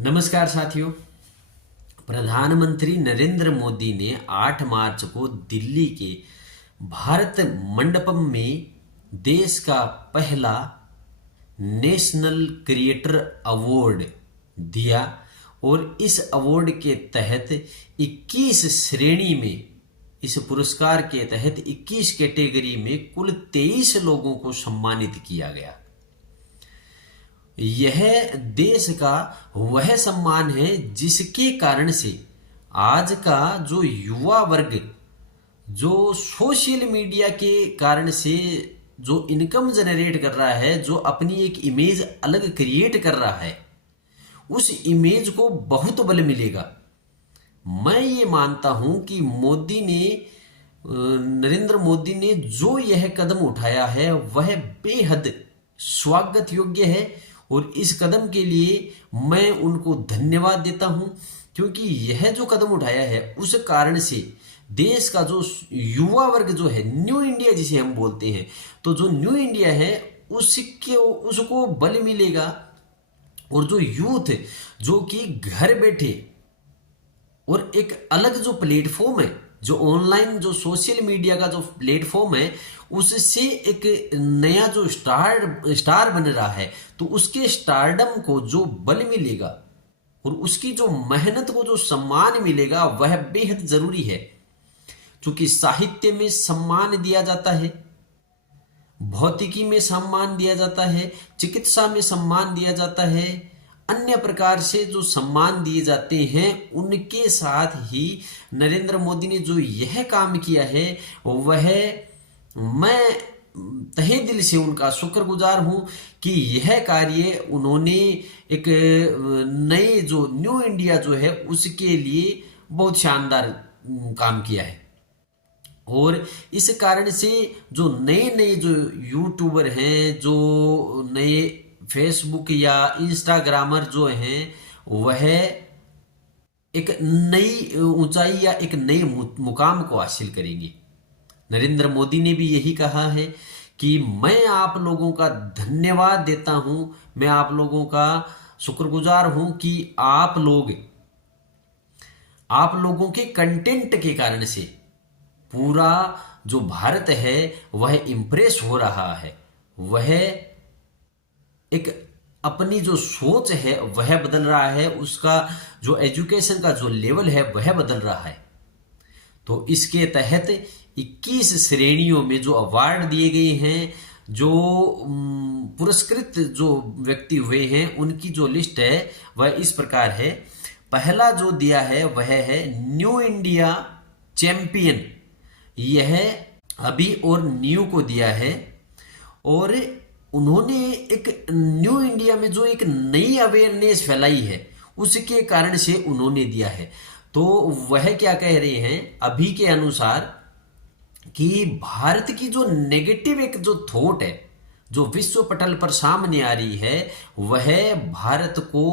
नमस्कार साथियों। प्रधानमंत्री नरेंद्र मोदी ने 8 मार्च को दिल्ली के भारत मंडपम में देश का पहला नेशनल क्रिएटर अवार्ड दिया और इस अवार्ड के तहत 21 श्रेणी में, इस पुरस्कार के तहत 21 कैटेगरी में कुल 23 लोगों को सम्मानित किया गया। यह देश का वह सम्मान है जिसके कारण से आज का जो युवा वर्ग, जो सोशल मीडिया के कारण से जो इनकम जनरेट कर रहा है, जो अपनी एक इमेज अलग क्रिएट कर रहा है, उस इमेज को बहुत बल मिलेगा। मैं ये मानता हूं कि नरेंद्र मोदी ने जो यह कदम उठाया है वह बेहद स्वागत योग्य है और इस कदम के लिए मैं उनको धन्यवाद देता हूं, क्योंकि यह जो कदम उठाया है उस कारण से देश का जो युवा वर्ग जो है, न्यू इंडिया जिसे हम बोलते हैं, तो जो न्यू इंडिया है उसको बल मिलेगा। और जो यूथ जो कि घर बैठे और एक अलग जो प्लेटफॉर्म है, जो ऑनलाइन जो सोशल मीडिया का जो प्लेटफॉर्म है, उससे एक नया जो स्टार बन रहा है, तो उसके स्टारडम को जो बल मिलेगा और उसकी जो मेहनत को जो सम्मान मिलेगा वह बेहद जरूरी है। क्योंकि साहित्य में सम्मान दिया जाता है, भौतिकी में सम्मान दिया जाता है, चिकित्सा में सम्मान दिया जाता है, अन्य प्रकार से जो सम्मान दिए जाते हैं, उनके साथ ही नरेंद्र मोदी ने जो यह काम किया है वह मैं तहे दिल से उनका शुक्रगुजार हूं कि यह कार्य उन्होंने एक नए जो न्यू इंडिया जो है उसके लिए बहुत शानदार काम किया है। और इस कारण से जो नए नए जो यूट्यूबर हैं, जो नए फेसबुक या इंस्टाग्रामर जो हैं, वह एक नई ऊंचाई या एक नए मुकाम को हासिल करेंगे। नरेंद्र मोदी ने भी यही कहा है कि मैं आप लोगों का धन्यवाद देता हूं, मैं आप लोगों का शुक्रगुजार हूं कि आप लोगों के कंटेंट के कारण से पूरा जो भारत है वह इंप्रेस हो रहा है, वह एक अपनी जो सोच है वह बदल रहा है, उसका जो एजुकेशन का जो लेवल है वह बदल रहा है। तो इसके तहत 21 श्रेणियों में जो अवार्ड दिए गए हैं, जो पुरस्कृत जो व्यक्ति हुए हैं, उनकी जो लिस्ट है वह इस प्रकार है। पहला जो दिया है वह है न्यू इंडिया चैंपियन, यह अभी और न्यू को दिया है। और उन्होंने एक न्यू इंडिया में जो एक नई अवेयरनेस फैलाई है उसके कारण से उन्होंने दिया है। तो वह क्या कह रहे हैं अभी के अनुसार कि भारत की जो नेगेटिव एक जो थॉट है, जो विश्व पटल पर सामने आ रही है, वह भारत को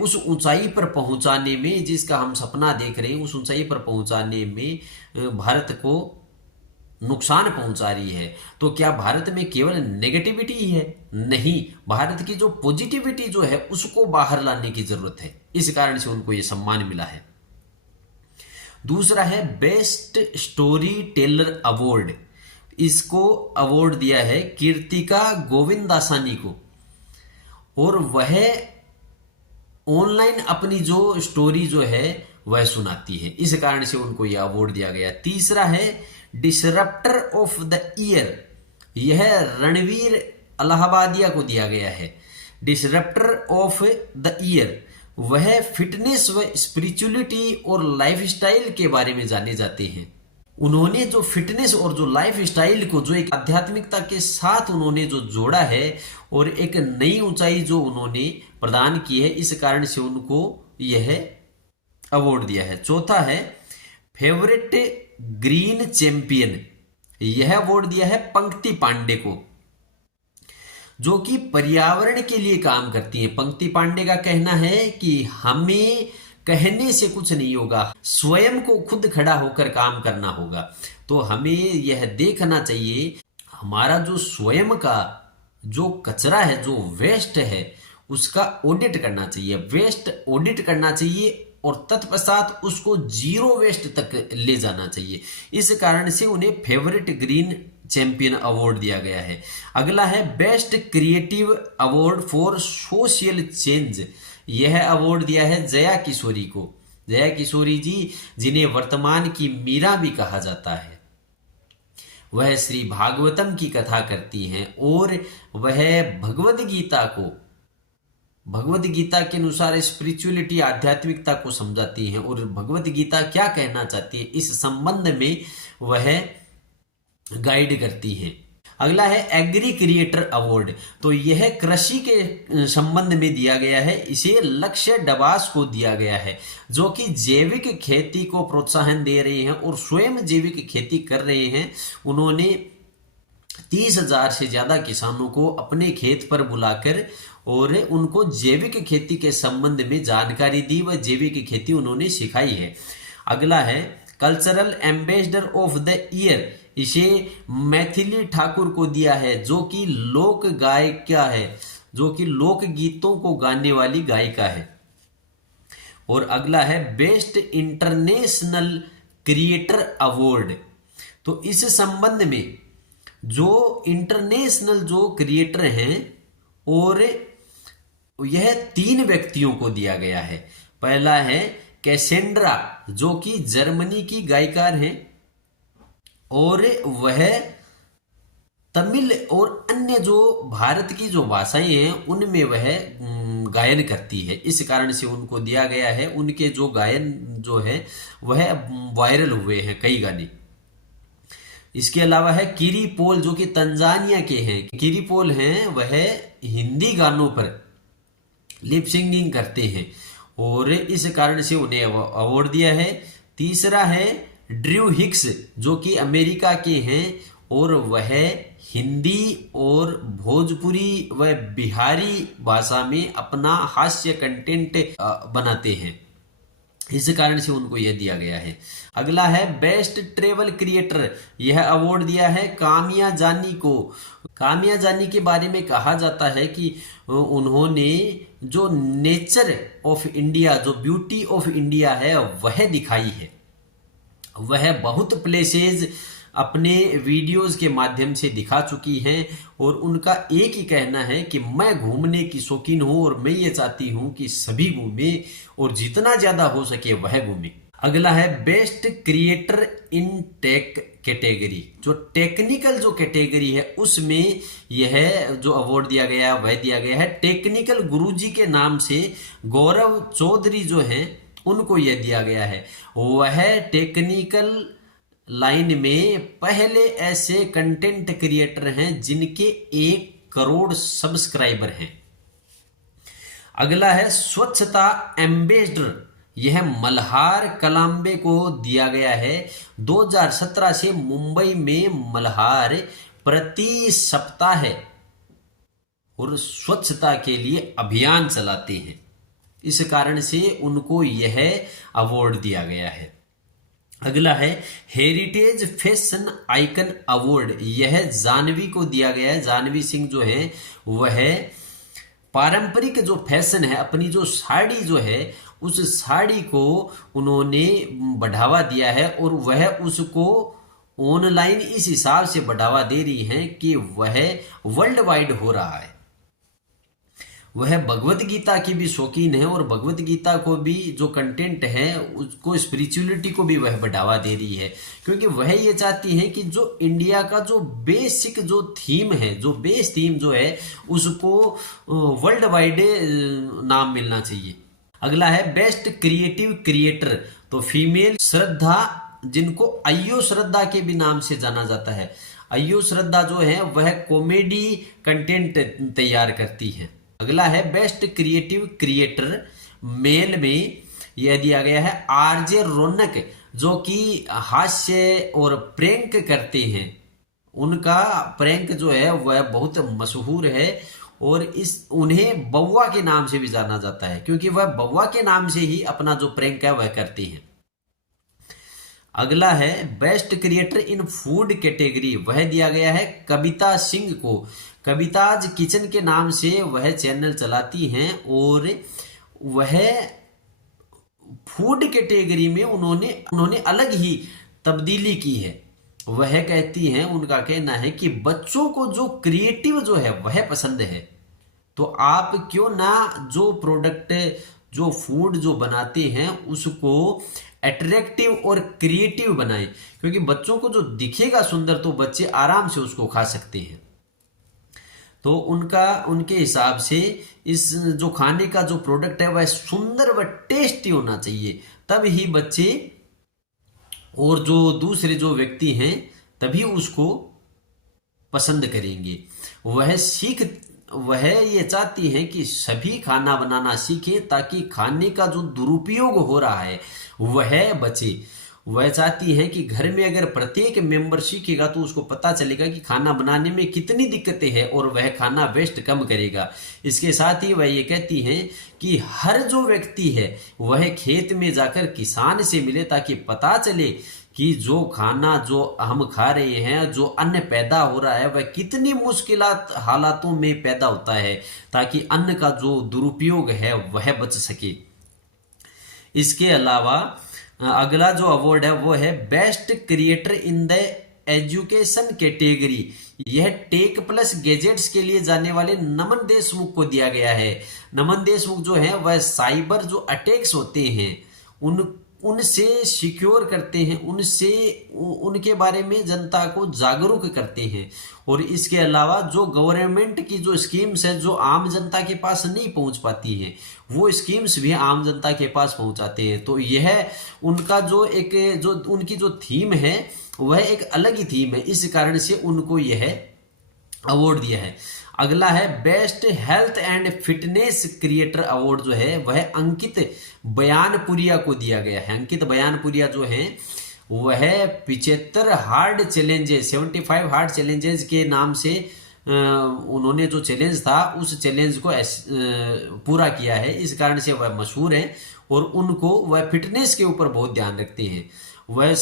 उस ऊंचाई पर पहुंचाने में, जिसका हम सपना देख रहे हैं, उस ऊंचाई पर पहुंचाने में भारत को नुकसान पहुंचा रही है। तो क्या भारत में केवल नेगेटिविटी ही है? नहीं, भारत की जो पॉजिटिविटी जो है उसको बाहर लाने की जरूरत है। इस कारण से उनको यह सम्मान मिला है। दूसरा है बेस्ट स्टोरी टेलर अवार्ड, इसको अवार्ड दिया है कीर्तिका गोविंदासानी को, और वह ऑनलाइन अपनी जो स्टोरी जो है वह सुनाती है, इस कारण से उनको यह अवार्ड दिया गया। तीसरा है डिसरप्टर ऑफ द ईयर, यह रणवीर अलाहाबादिया को दिया गया है। डिसरप्टर ऑफ द ईयर, वह फिटनेस व स्पिरिचुअलिटी और लाइफस्टाइल के बारे में जाने जाते हैं। उन्होंने जो फिटनेस और जो लाइफ स्टाइल को जो एक आध्यात्मिकता के साथ उन्होंने जो जोड़ा है और एक नई ऊंचाई जो उन्होंने प्रदान की है, इस कारण से उनको यह अवार्ड दिया है। चौथा है फेवरेट ग्रीन चैंपियन, यह अवार्ड दिया है पंक्ति पांडे को, जो कि पर्यावरण के लिए काम करती है। पंक्ति पांडे का कहना है कि हमें कहने से कुछ नहीं होगा, स्वयं को खुद खड़ा होकर काम करना होगा। तो हमें यह देखना चाहिए हमारा जो स्वयं का जो कचरा है, जो वेस्ट है, उसका ऑडिट करना चाहिए, वेस्ट ऑडिट करना चाहिए और तत्पश्चात उसको जीरो वेस्ट तक ले जाना चाहिए। इस कारण से उन्हें फेवरेट ग्रीन चैंपियन अवार्ड दिया गया है। अगला है best creative award for social change. यह अवार्ड दिया है जया किशोरी को। जया किशोरी जी, जिन्हें वर्तमान की मीरा भी कहा जाता है, वह श्री भागवतम की कथा करती हैं और वह भगवद गीता के अनुसार स्पिरिचुअलिटी, आध्यात्मिकता को समझाती हैं और भगवद गीता क्या कहना चाहती है इस संबंध में वह गाइड करती हैं। अगला है एग्री क्रिएटर अवार्ड। तो यह कृषि के संबंध में दिया गया है। इसे लक्ष्य डबास को दिया गया है, जो कि जैविक खेती को प्रोत्साहन दे रहे हैं और स्वयं जैविक खेती कर रहे हैं। उन्होंने 30,000 से ज्यादा किसानों को अपने खेत पर बुलाकर और उनको जैविक खेती के संबंध में जानकारी दी व जैविक खेती उन्होंने सिखाई है। अगला है cultural ambassador of the year. इसे मैथिली ठाकुर को दिया है, जो कि लोक गायिका है, जो कि लोक गीतों को गाने वाली गायिका है। और अगला है बेस्ट इंटरनेशनल क्रिएटर अवार्ड। तो इस संबंध में जो इंटरनेशनल जो क्रिएटर हैं और यह 3 व्यक्तियों को दिया गया है। पहला है कैसेंड्रा, जो कि जर्मनी की गायिकार हैं और वह तमिल और अन्य जो भारत की जो भाषाएं हैं उनमें वह गायन करती है। इस कारण से उनको दिया गया है। उनके जो गायन जो है वह वायरल हुए हैं कई गाने। इसके अलावा है किरी पोल, जो कि तंजानिया के हैं। किरी पोल हैं, वह हिंदी गानों पर लिप सिंगिंग करते हैं और इस कारण से उन्हें अवार्ड दिया है। तीसरा है ड्रू हिक्स, जो कि अमेरिका के हैं और वह हिंदी और भोजपुरी व बिहारी भाषा में अपना हास्य कंटेंट बनाते हैं। इस कारण से उनको यह दिया गया है। अगला है बेस्ट ट्रेवल क्रिएटर। यह अवार्ड दिया है कामिया जानी को। कामिया जानी के बारे में कहा जाता है कि उन्होंने जो नेचर ऑफ इंडिया, जो ब्यूटी ऑफ इंडिया है वह दिखाई है। वह बहुत प्लेसेस अपने वीडियोस के माध्यम से दिखा चुकी हैं और उनका एक ही कहना है कि मैं घूमने की शौकीन हूं और मैं ये चाहती हूं कि सभी घूमे और जितना ज्यादा हो सके वह घूमे। अगला है best creator in take category. जो टेक्निकल जो कैटेगरी है उसमें यह जो अवार्ड दिया गया है वह दिया गया है टेक्निकल गुरुजी के नाम से गौरव चौधरी जो हैं उनको यह दिया गया है। वह टेक्निकल लाइन में पहले ऐसे कंटेंट क्रिएटर हैं जिनके 1 करोड़ सब्सक्राइबर हैं। अगला है स्वच्छता एम्बेसडर। यह मल्हार कलाम्बे को दिया गया है। 2017 से मुंबई में मल्हार प्रति सप्ताह और स्वच्छता के लिए अभियान चलाते हैं। इस कारण से उनको यह अवार्ड दिया गया है। अगला है हेरिटेज फैशन आइकन अवार्ड। यह जानवी को दिया गया है। जानवी सिंह जो है वह पारंपरिक जो फैशन है, अपनी जो साड़ी जो है उस साड़ी को उन्होंने बढ़ावा दिया है और वह उसको ऑनलाइन इस हिसाब से बढ़ावा दे रही हैं कि वह वर्ल्ड वाइड हो रहा है। वह भगवत गीता की भी शौकीन है और भगवत गीता को भी जो कंटेंट है उसको स्पिरिचुअलिटी को भी वह बढ़ावा दे रही है, क्योंकि वह ये चाहती है कि जो इंडिया का जो बेसिक जो थीम है, जो बेस थीम जो है उसको वर्ल्ड वाइड नाम मिलना चाहिए। अगला है बेस्ट क्रिएटिव क्रिएटर। तो फीमेल श्रद्धा, जिनको अय्यो श्रद्धा के भी नाम से जाना जाता है। अय्यो श्रद्धा जो है वह कॉमेडी कंटेंट तैयार करती है। अगला है बेस्ट क्रिएटिव क्रिएटर मेल में यह दिया गया है आरजे रौनक, जो कि हास्य और प्रैंक करते हैं। उनका प्रैंक जो है वह बहुत मशहूर है और उन्हें बउआ के नाम से भी जाना जाता है, क्योंकि वह बउआ के नाम से ही अपना जो प्रैंक है वह करती हैं। अगला है best creator in food category, वह दिया गया है कविता सिंह को। कविताज किचन के नाम से वह चैनल चलाती हैं और वह फूड कैटेगरी में उन्होंने अलग ही तब्दीली की है। वह कहती हैं, उनका कहना है कि बच्चों को जो क्रिएटिव जो है वह पसंद है, तो आप क्यों ना जो प्रोडक्ट जो फूड जो बनाते हैं उसको अट्रैक्टिव और क्रिएटिव बनाएं, क्योंकि बच्चों को जो दिखेगा सुंदर तो बच्चे आराम से उसको खा सकते हैं। तो उनके हिसाब से इस जो खाने का जो प्रोडक्ट है वह सुंदर व टेस्टी होना चाहिए, तब ही बच्चे और जो दूसरे जो व्यक्ति हैं तभी उसको पसंद करेंगे। वह ये चाहती हैं कि सभी खाना बनाना सीखें ताकि खाने का जो दुरुपयोग हो रहा है वह बचे। वह चाहती है कि घर में अगर प्रत्येक मेंबर सीखेगा तो उसको पता चलेगा कि खाना बनाने में कितनी दिक्कतें हैं और वह खाना वेस्ट कम करेगा। इसके साथ ही वह ये कहती हैं कि हर जो व्यक्ति है वह खेत में जाकर किसान से मिले ताकि पता चले कि जो खाना जो हम खा रहे हैं, जो अन्न पैदा हो रहा है वह कितनी मुश्किलात हालातों में पैदा होता है, ताकि अन्न का जो दुरुपयोग है वह बच सके। इसके अलावा अगला जो अवार्ड है वो है best creator in the education category. यह टेक प्लस गैजेट्स के लिए जाने वाले नमन देशमुख को दिया गया है। नमन देशमुख जो है वह साइबर जो अटैक्स होते हैं उनसे सिक्योर करते हैं, उनके बारे में जनता को जागरूक करते हैं। और इसके अलावा जो गवर्नमेंट की जो स्कीम्स है जो आम जनता के पास नहीं पहुंच पाती हैं वो स्कीम्स भी आम जनता के पास पहुंचाते हैं। तो यह उनका जो उनकी जो थीम है वह एक अलग ही थीम है, इस कारण से उनको यह अवार्ड दिया है। अगला है best health and fitness creator award जो है वह अंकित बयानपुरिया को दिया गया है। अंकित बयानपुरिया जो है वह 75 हार्ड चैलेंजेस 75 हार्ड चैलेंजेस के नाम से उन्होंने जो चैलेंज था उस चैलेंज को पूरा किया है, इस कारण से वह मशहूर है और उनको वह फिटनेस के ऊपर बहुत ध्यान रखते हैं। वह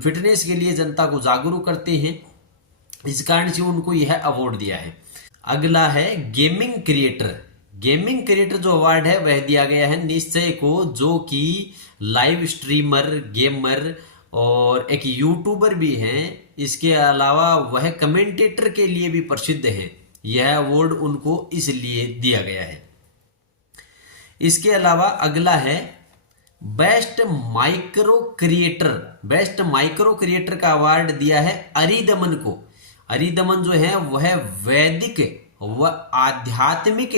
फिटनेस के लिए जनता को जागरूक करते हैं, इस कारण से उनको यह अवार्ड दिया है। अगला है गेमिंग क्रिएटर। गेमिंग क्रिएटर जो अवार्ड है वह दिया गया है निश्चय को, जो कि लाइव स्ट्रीमर, गेमर और एक यूट्यूबर भी हैं। इसके अलावा वह कमेंटेटर के लिए भी प्रसिद्ध है। यह अवार्ड उनको इसलिए दिया गया है। इसके अलावा अगला है best micro creator. Best micro creator का अवार्ड दिया है अरिदमन को। अरिदमन जो है वह वैदिक व आध्यात्मिक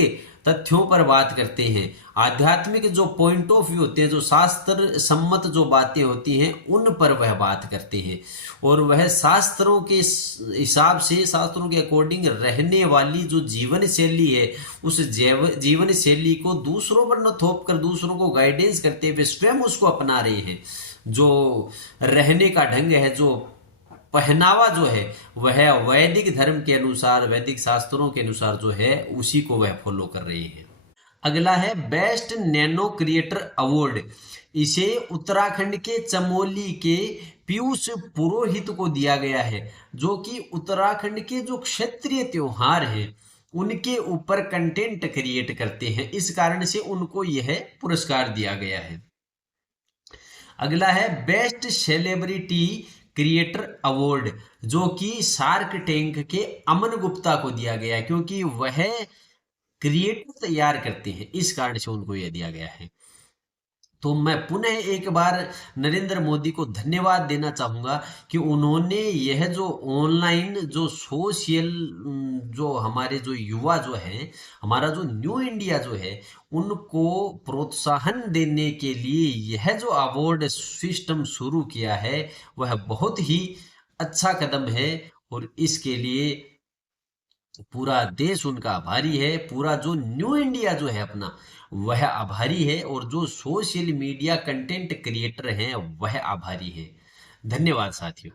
तथ्यों पर बात करते हैं। आध्यात्मिक जो पॉइंट ऑफ व्यू होते हैं, जो शास्त्र सम्मत जो बातें होती हैं उन पर वह बात करते हैं और वह शास्त्रों के हिसाब से, शास्त्रों के अकॉर्डिंग रहने वाली जो जीवन शैली है उस जीवन शैली को दूसरों पर न थोप कर दूसरों को गाइडेंस करते हुए स्वयं उसको अपना रहे हैं। जो रहने का ढंग है, जो पहनावा जो है वह वैदिक धर्म के अनुसार, वैदिक शास्त्रों के अनुसार जो है उसी को वह फॉलो कर रही है। अगला है बेस्ट नैनो क्रिएटर अवार्ड। इसे उत्तराखंड के चमोली के पीयूष पुरोहित को दिया गया है, जो कि उत्तराखंड के जो क्षेत्रीय त्योहार हैं उनके ऊपर कंटेंट क्रिएट करते हैं, इस कारण से उनको यह पुरस्कार दिया गया है। अगला है बेस्ट सेलिब्रिटी क्रिएटर अवार्ड, जो कि शार्क टैंक के अमन गुप्ता को दिया गया है, क्योंकि वह क्रिएटर तैयार करते हैं, इस कारण से उनको यह दिया गया है। तो मैं पुनः एक बार नरेंद्र मोदी को धन्यवाद देना चाहूँगा कि उन्होंने यह जो ऑनलाइन जो सोशल जो हमारे जो युवा जो हैं, हमारा जो न्यू इंडिया जो है, उनको प्रोत्साहन देने के लिए यह जो अवार्ड सिस्टम शुरू किया है वह बहुत ही अच्छा कदम है और इसके लिए पूरा देश उनका आभारी है। पूरा जो न्यू इंडिया जो है अपना वह आभारी है और जो सोशल मीडिया कंटेंट क्रिएटर हैं वह आभारी है। धन्यवाद साथियों।